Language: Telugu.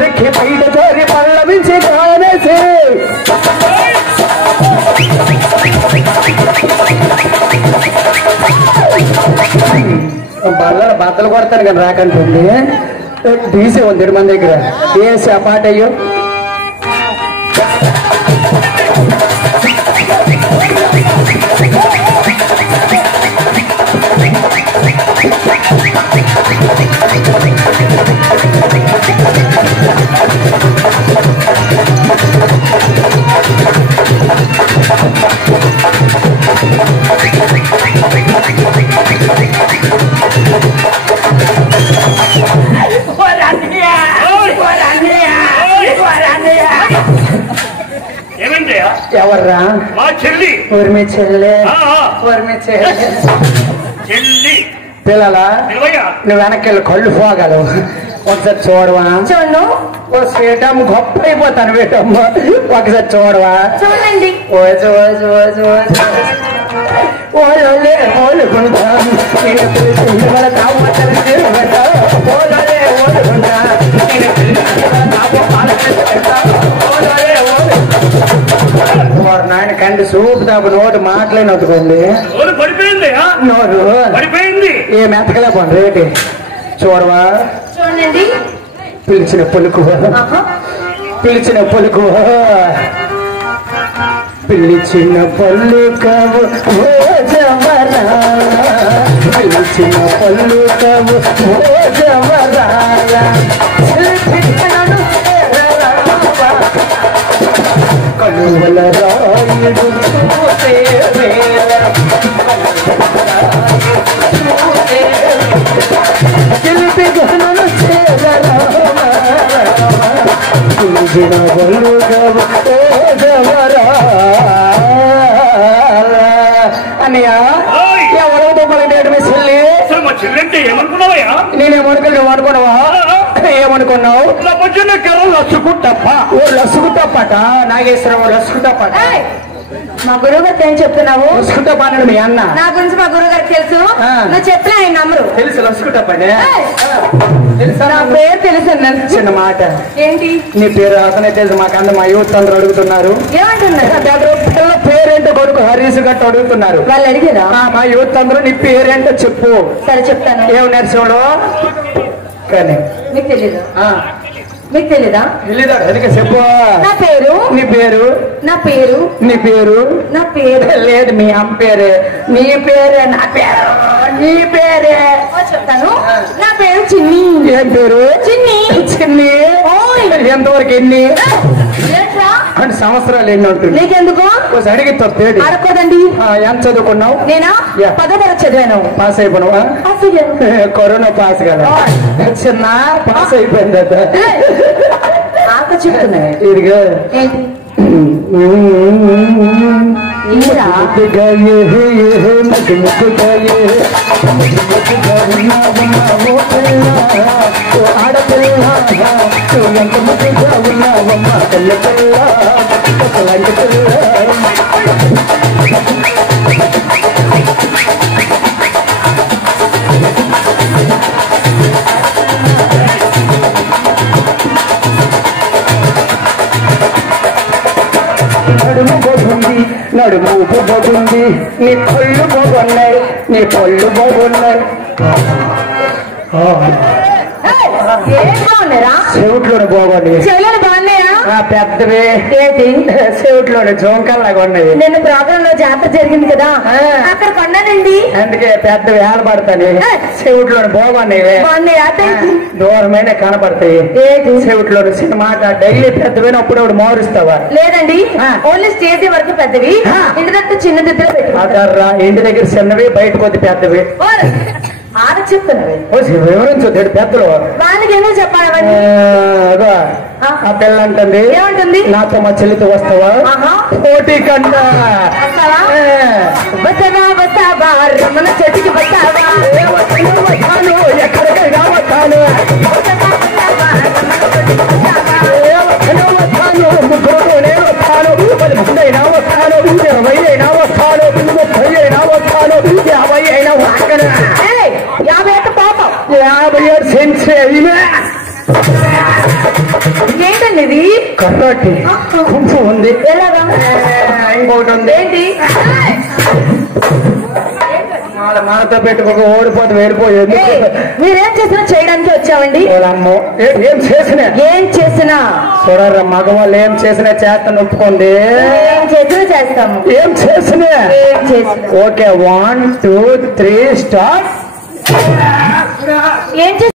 रखे पैड जोरी पल्लविंచి కానేసి బద్దలు కొడతాను కానీ రాకంటుంది తీసే ఉంది మన దగ్గర వేసి ఆ పాట అయ్యో ఎవర్రా మా చెల్లి ఊర్మి చెల్లె ఊర్మి చెల్లి పిల్లలా నువ్వు వెనకెళ్ళి కళ్ళు పోగలవు ఒకసారి చూడవా చూడు ఓ సీటమ్మ గొప్ప అయిపోతాను వేటమ్మ ఒకసారి చూడవా చూడండి నాయన కండి సూపు తాపు నోటు మాట్లాడినట్టుకోండి నోరు పడిపోయింది ఏ మెత్తకలే పోండి రేటి చూడవా చూడండి పిలిచిన పలుకు పిలిచిన పలుకు పిలిచిన పలుకవు ఓ జవరా పిలిచిన పలుకవు ఓ జవరాల కలువల రాయుడు శిల్పి గహనను పిలిచిన పలుకవు ఓ జవరా అన్నయ్య ఎవరో పలికేడు మీ చెల్లి చెల్లంటే ఏమనుకున్నావయ్యా నేనేమనుకున్నావు అనుకున్నావా ఏమనుకున్నావు లసుకుంటప్ప ఓ లసుకుంటప్పట నాగేశ్వరరావు లసుకుంటప్పట మా గురువు గారికి ఏం చెప్తున్నావు లసుకుంటప్ప అన్నాడు మీ అన్న నా గురించి మా గురువు గారికి తెలుసు నువ్వు చెప్పిన ఆయన నమ్మరు తెలుసు లసుకుంటప్పనే నా పేరు తెలుసు చిన్న మాట ఏంటి నీ పేరు అతనే తెలుసు మాకన్నా మా యువత అందరూ అడుగుతున్నారు ఏమంటున్నారు పిల్ల పేరేంటో కొడుకు హరీష్ గట్టు అడుగుతున్నారు వాళ్ళు అడిగారా మా యువత అందరూ నీ పేరేంటో చెప్పు సరే చెప్తాను ఏం నరసింహుడు కానీ మీకు తెలీదు మీకు తెలీదా తెలీదా ఎందుకే చెప్పు నా పేరు నీ పేరు నా పేరు నీ పేరు నా పేరు లేదు మీ అమ్మ పేరే నీ పేరే నా పేరు నీ పేరే చెప్తాను నా పేరు చిన్ని ఏం పేరు చిన్ని చిన్ని ఎంతవరకు ఎన్ని అంటే సంవత్సరాలు ఎన్ని ఉంటుంది నీకెందుకు అడిగి తప్పేది అడగదండి ఎంత చదువుకున్నావు నేనా 10వ తరగతి చదివాను పాస్ అయిపోయినావా కరోనా పాస్ కదా చిన్న పాస్ అయిపోయింది ఆక చెప్తున్నా ఇదిగా ఏంటి ఆడపిల్ల ఎంత ముద్దుగా ఉన్నావమ్మా తెల్ల పిల్ల ఒకలాంటి పిల్ల నడుము పోతుంది నడుము పోతుంది నీ కళ్ళు పోగొన్నాయి నీ కళ్ళు పోగొన్నాయి చెవిట్లోనే పోగొండి చెవులను బాగున్నాయా పెద్దవి ఏంటి చెవిట్లోనే జోంకల్లాగా ఉన్నాయి నిన్న ప్రోగ్రామ్ లో జాతర జరిగింది కదా అక్కడ కొన్నానండి అందుకే పెద్దవి ఏలబడతాయి చెవిట్లోనే పోగొన్నాయి బాగున్నాయా దూరమైన కనపడతాయి చెవిట్లోనే సినిమా డైలీ పెద్దవైనప్పుడు ఒకటి మారుస్తావా లేదండి ఓన్లీ స్టేజ్ వరకు పెద్దవి ఇంటి దగ్గర చిన్న దిద్దులు అదర్రా ఇంటి దగ్గర చిన్నవి బయటకు వద్దు పెద్దవి ఆడ చెప్తున్నవి వివరించొద్దు పెద్దలు వాళ్ళకి ఏమో చెప్పాలి ఆ పిల్ల అంటుంది ఏమంటుంది నాతో మా చెల్లితో వస్తావా పోటీ కంట వస్తావా రమణ చెట్టుకి వస్తావా ఎక్కడికైనా వస్తాను ముగ్గురు నేను వస్తాను 20 అయినా వస్తాను, 30 అయినా వస్తాను, 50 అయినా వాకనా. 50 అయితే పాపం. 57 సెంట్స్ అయినా. ఏంటండి ఇది? కర్రోటి కుంపు ఉంది. ఎలాగా? ఇంకొకటి ఉంది. ఏంటి? మాలతో పెట్టుకోక ఓడిపోతే వెళ్ళిపోయేది. మీరేం చేసినా చేయడానికి వచ్చామండి. అమ్మో ఏం చేసినా ఏం చేసినా చూడరా, మగవాళ్ళు ఏం చేసినా చేత ఒప్పుకోండి. ఏం చేసినా చేస్తాము. ఏం చేసినా ఏం చేసినా. Okay 1 2 3 start. ఏం చేసినా